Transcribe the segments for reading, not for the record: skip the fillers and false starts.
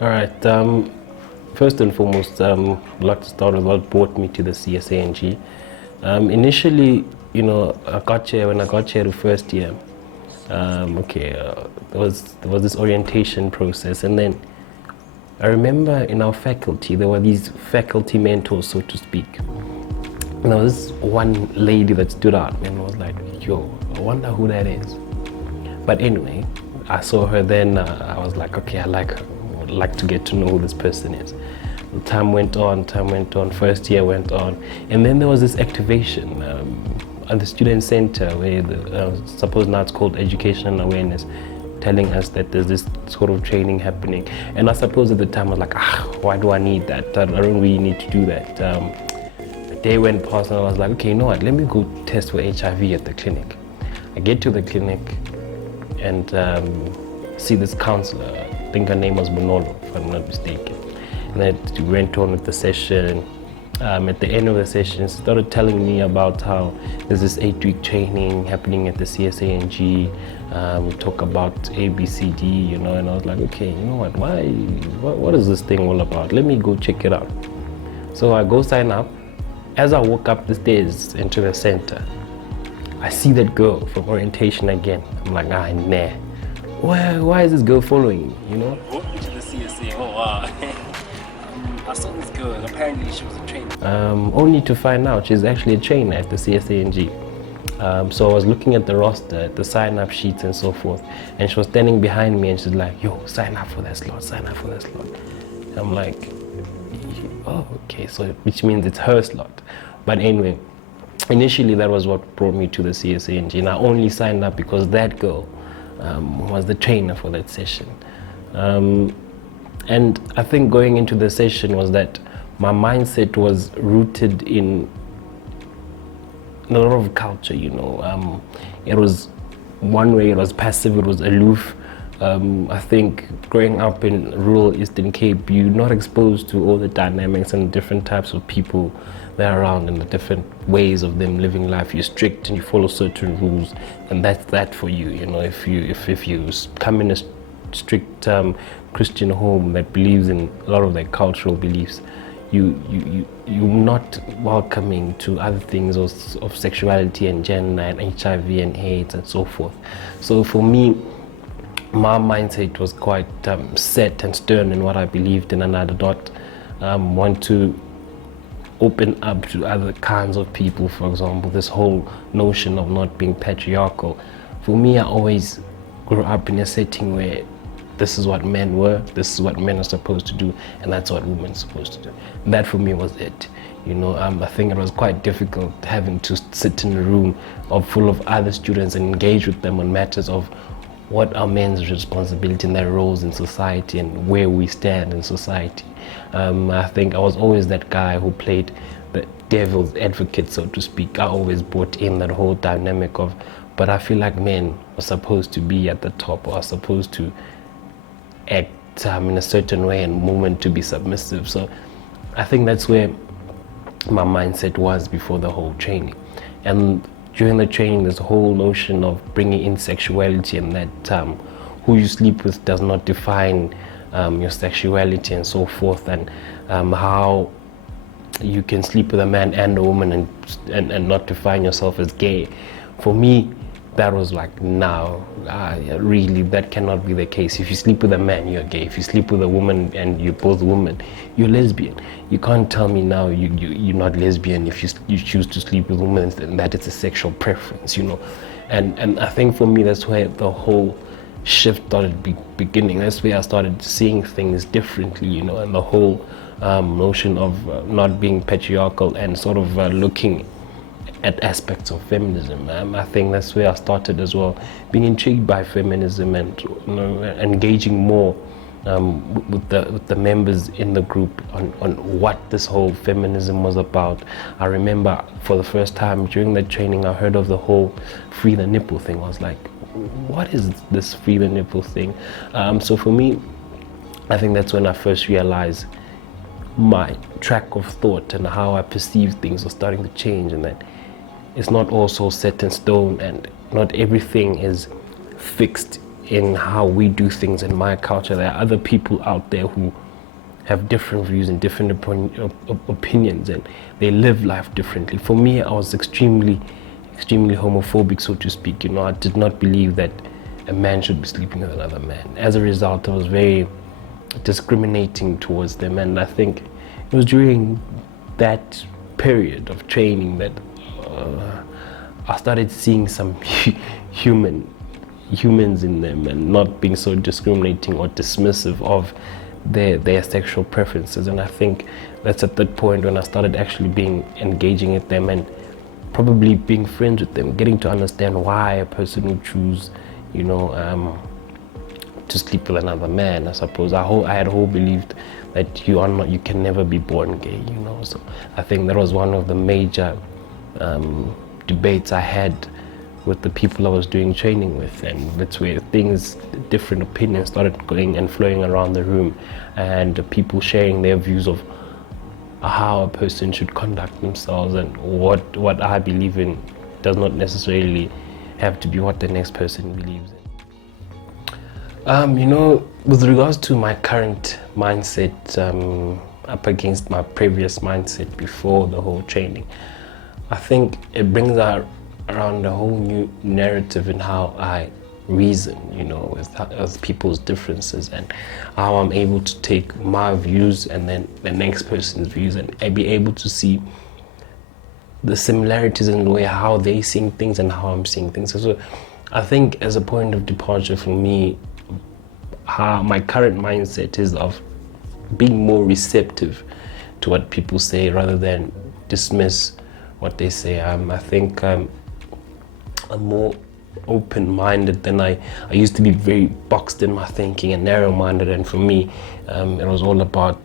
All right. First and foremost, I'd like to start with what brought me to the CSANG. Initially, when I got here the first year, there was this orientation process, and then I remember in our faculty there were these faculty mentors, so to speak. And there was this one lady that stood out, and I was like, "Yo, I wonder who that is." But anyway, I saw her then. I was like, "Okay, I like her. I would like to get to know who this person is." Time went on. First year went on, and then there was this activation at the student center where suppose now it's called education and awareness, telling us that there's this sort of training happening. And I suppose at the time I was like, why do I need that? I don't really need to do that. The day went past and I was like, okay, you know what? Let me go test for HIV at the clinic. I get to the clinic and see this counselor. I think her name was Bonolo, if I'm not mistaken. And then we went on with the session. At the end of the session, she started telling me about how there's this 8-week training happening at the CSANG. We talk about ABCD, and I was like, okay, you know what? What is this thing all about? Let me go check it out. So I go sign up. As I walk up the stairs into the center, I see that girl from orientation again. I'm like, nah. Why is this girl following me? Welcome to the CSA. Oh wow. I saw this girl. Apparently, she was a trainer. Only to find out she's actually a trainer at the CSANG. So I was looking at the roster, at the sign-up sheets and so forth, and she was standing behind me and she's like, "Yo, sign up for that slot. And I'm like, oh, okay, so which means it's her slot. But anyway, initially that was what brought me to the CSANG, and I only signed up because that girl was the trainer for that session. And I think going into the session was that my mindset was rooted in a lot of culture, It was one way, it was passive, it was aloof. I think growing up in rural Eastern Cape, you're not exposed to all the dynamics and different types of people that are around and the different ways of them living life. You're strict and you follow certain rules, and that's that for you. If you come in a strict Christian home that believes in a lot of their cultural beliefs, you're not welcoming to other things of sexuality and gender and HIV and AIDS and so forth. So for me, my mindset was quite set and stern in what I believed in, and I did not want to open up to other kinds of people. For example, this whole notion of not being patriarchal. For me, I always grew up in a setting where this is what men were, this is what men are supposed to do, and that's what women are supposed to do. And that for me was it. I think it was quite difficult having to sit in a room full of other students and engage with them on matters of what are men's responsibility and their roles in society and where we stand in society. I think I was always that guy who played the devil's advocate, so to speak. I always brought in that whole dynamic but I feel like men are supposed to be at the top, or are supposed to act in a certain way and women to be submissive. So I think that's where my mindset was before the whole training. And during the training, there's a whole notion of bringing in sexuality, and that who you sleep with does not define your sexuality and so forth, and how you can sleep with a man and a woman and not define yourself as gay. For me, that was like, really, that cannot be the case. If you sleep with a man, you're gay. If you sleep with a woman and you're both women, you're lesbian. You can't tell me now you're not lesbian if you choose to sleep with women and that it's a sexual preference, And I think for me, that's where the whole shift started beginning. That's where I started seeing things differently, and the whole notion of not being patriarchal and sort of looking at aspects of feminism. I think that's where I started as well, being intrigued by feminism and engaging more with the members in the group on what this whole feminism was about. I remember for the first time during the training, I heard of the whole free the nipple thing. I was like, what is this free the nipple thing? So for me, I think that's when I first realized my track of thought and how I perceive things was starting to change, and that it's not all so set in stone and not everything is fixed in how we do things in my culture. There are other people out there who have different views and different opinions, and they live life differently. For me, I was extremely homophobic, so to speak. You know, I did not believe that a man should be sleeping with another man. As a result, I was very discriminating towards them, and I think it was during that period of training that I started seeing some humans in them, and not being so discriminating or dismissive of their sexual preferences. And I think that's at that point when I started actually engaging with them and probably being friends with them, getting to understand why a person would choose, you know, to sleep with another man. I suppose I had whole believed that you can never be born gay, you know. So I think that was one of the major debates I had with the people I was doing training with, and that's where different opinions started going and flowing around the room, and people sharing their views of how a person should conduct themselves, and what I believe in does not necessarily have to be what the next person believes in. You know, with regards to my current mindset, up against my previous mindset before the whole training, I think it brings around a whole new narrative in how I reason, you know, with people's differences, and how I'm able to take my views and then the next person's views, and I be able to see the similarities in the way how they seeing things and how I'm seeing things. So I think as a point of departure for me, how my current mindset is of being more receptive to what people say rather than dismiss what they say. I think I'm more open-minded than I used to be, very boxed in my thinking and narrow-minded, and for me it was all about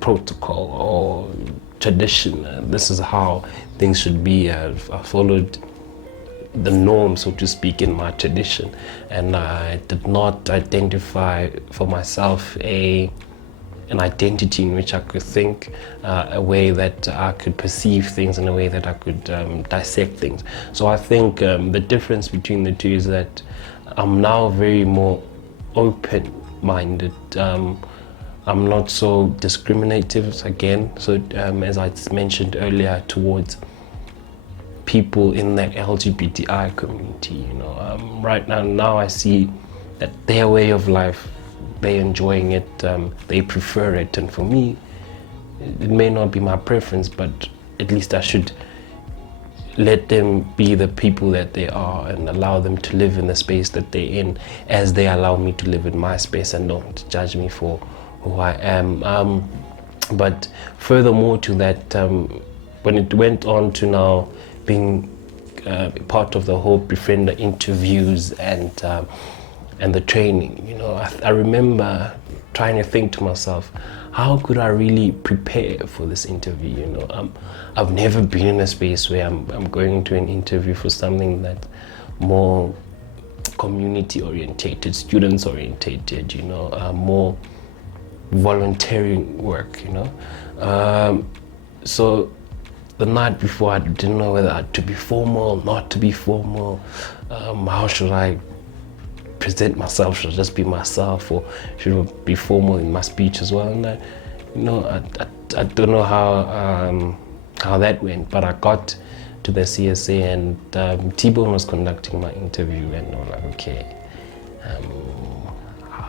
protocol or tradition. This is how things should be. I followed the norm, so to speak, in my tradition, and I did not identify for myself an identity in which I could think, a way that I could perceive things, in a way that I could dissect things. So I think the difference between the two is that I'm now very more open-minded. I'm not so discriminative again. So as I mentioned earlier, towards people in that LGBTI community, you know, right now I see that their way of life, they're enjoying it, they prefer it, and for me it may not be my preference, but at least I should let them be the people that they are and allow them to live in the space that they're in as they allow me to live in my space, and don't judge me for who I am. But furthermore to that, when it went on to now being part of the whole Befriender interviews and the training, you know, I remember trying to think to myself, how could I really prepare for this interview? You know, I've never been in a space where I'm going to an interview for something that's more community orientated, students orientated, you know, more volunteering work, you know. So the night before, I didn't know whether to be formal, not to be formal. How should I present myself? Should I just be myself, or should I be formal in my speech as well? And I don't know how that went, but I got to the CSA, and Tyembile was conducting my interview, and I was like, okay,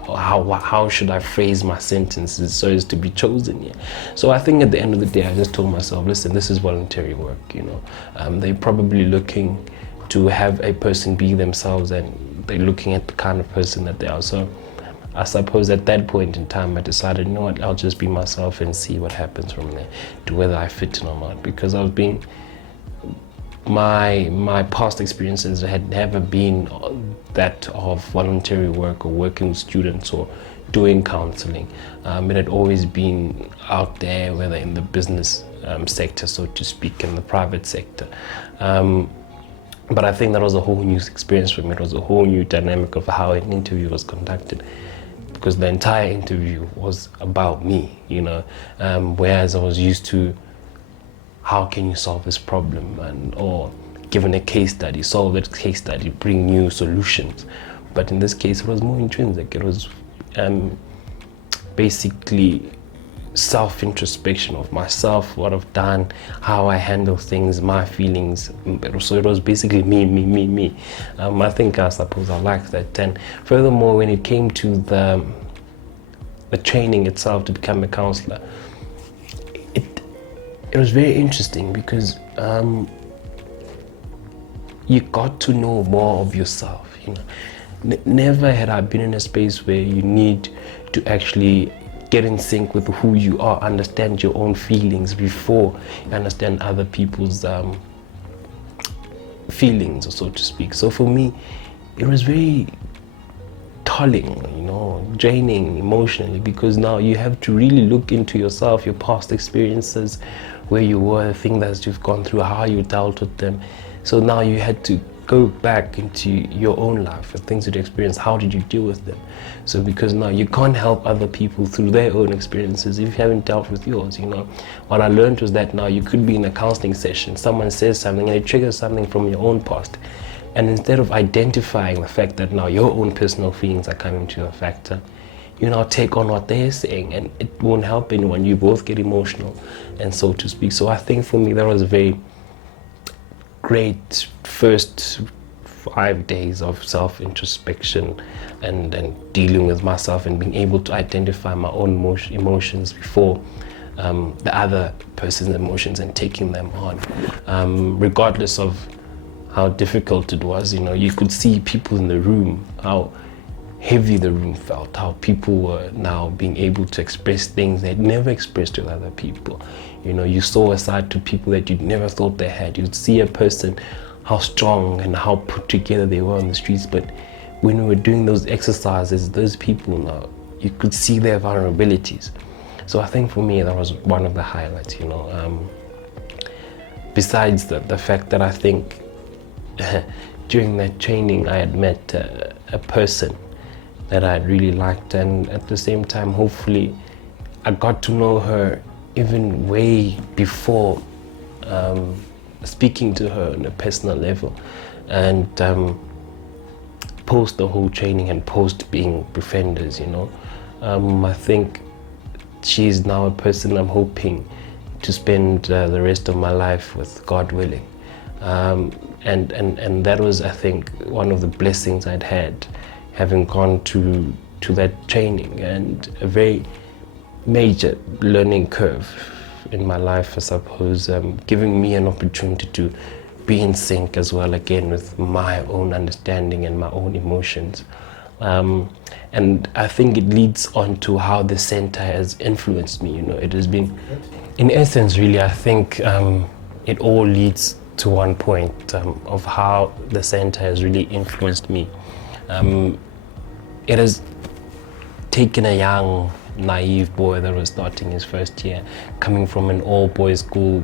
how should I phrase my sentences so as to be chosen here? So I think at the end of the day, I just told myself, listen, this is voluntary work, you know. They're probably looking to have a person be themselves, and they're looking at the kind of person that they are. So I suppose at that point in time, I decided, you know what, I'll just be myself and see what happens from there, to whether I fit in or not. Because I was being, my past experiences had never been that of voluntary work or working with students or doing counseling. It had always been out there, whether in the business sector, so to speak, in the private sector. But I think that was a whole new experience for me. It was a whole new dynamic of how an interview was conducted, because the entire interview was about me, you know, whereas I was used to, how can you solve this problem, or given a case study, solve that case study, bring new solutions. but in this case it was more intrinsic. It was basically self-introspection of myself, what I've done, how I handle things, my feelings. So it was basically me. I think, I suppose I like that. And furthermore, when it came to the training itself to become a counselor, it was very interesting because you got to know more of yourself. Never had I been in a space where you need to actually get in sync with who you are, understand your own feelings before you understand other people's feelings, or so to speak. So for me, it was very tolling, draining emotionally, because now you have to really look into yourself, your past experiences, where you were, the things that you've gone through, how you dealt with them. So now you had to go back into your own life, the things that you experienced, how did you deal with them? So because now you can't help other people through their own experiences if you haven't dealt with yours. What I learned was that now you could be in a counseling session, someone says something and it triggers something from your own past, and instead of identifying the fact that now your own personal feelings are coming to a factor, you now take on what they're saying, and it won't help anyone. You both get emotional, and so to speak. So I think for me that was a very great first 5 days of self-introspection and dealing with myself and being able to identify my own emotions before the other person's emotions, and taking them on, regardless of how difficult it was. You could see people in the room, how heavy the room felt, how people were now being able to express things they'd never expressed to other people. You saw a side to people that you'd never thought they had. You'd see a person, how strong and how put together they were on the streets, but when we were doing those exercises, those people now, you could see their vulnerabilities. So I think for me that was one of the highlights, besides the fact that I think during that training I had met a person that I really liked, and at the same time, hopefully, I got to know her even way before speaking to her on a personal level, and post the whole training and post being befrienders. I think she's now a person I'm hoping to spend the rest of my life with, God willing. And that was, I think, one of the blessings I'd had, having gone to that training, and a very major learning curve in my life, I suppose, giving me an opportunity to be in sync as well again with my own understanding and my own emotions. And I think it leads on to how the center has influenced me. It has been, in essence, really, I think it all leads to one point of how the center has really influenced me. It has taken a young, naive boy that was starting his first year, coming from an all-boys school,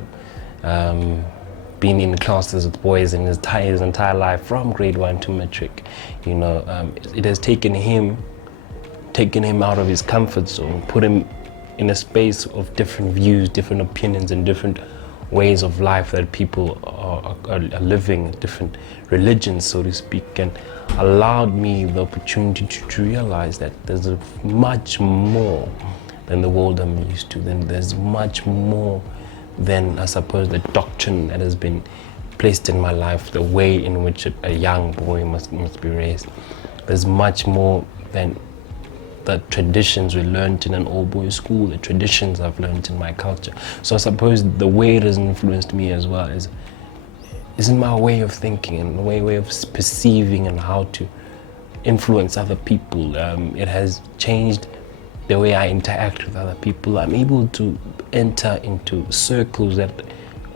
being in classes with boys in his entire life, from grade 1 to matric. It has taken him out of his comfort zone, put him in a space of different views, different opinions, and different ways of life that people are living, different religions, so to speak, and allowed me the opportunity to realize that there's much more than the world I'm used to. Then there's much more than, I suppose, the doctrine that has been placed in my life, the way in which a young boy must be raised. There's much more than the traditions we learned in an all-boys school, the traditions I've learned in my culture. So I suppose the way it has influenced me as well is in my way of thinking and the way of perceiving and how to influence other people. It has changed the way I interact with other people. I'm able to enter into circles that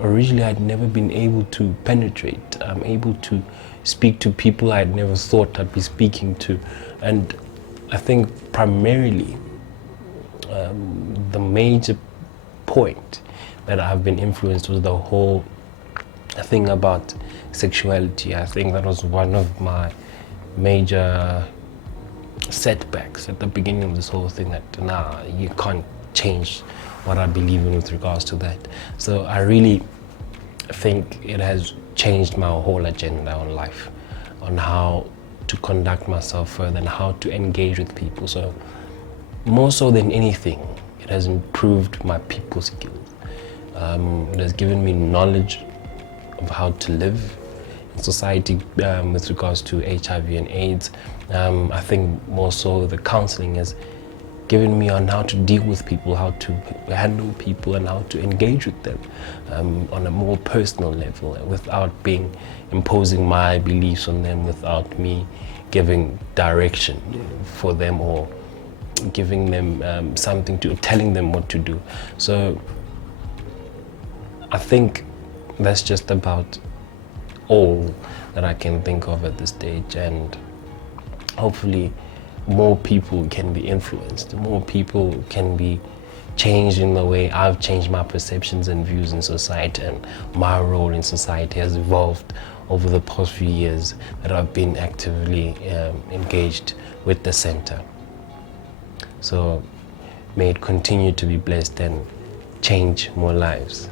originally I'd never been able to penetrate. I'm able to speak to people I'd never thought I'd be speaking to. And I think primarily the major point that I've been influenced was the whole thing about sexuality. I think that was one of my major setbacks at the beginning of this whole thing, that you can't change what I believe in with regards to that. So I really think it has changed my whole agenda on life, on how to conduct myself further and how to engage with people. So more so than anything, it has improved my people skills. It has given me knowledge of how to live in society with regards to HIV and AIDS. I think more so the counseling has given me on how to deal with people, how to handle people, and how to engage with them on a more personal level without imposing my beliefs on them, without me giving direction for them or giving them telling them what to do. So I think that's just about all that I can think of at this stage, and hopefully more people can be influenced, more people can be changed in the way I've changed my perceptions and views in society, and my role in society has evolved over the past few years that I've been actively engaged with the center. So may it continue to be blessed and change more lives.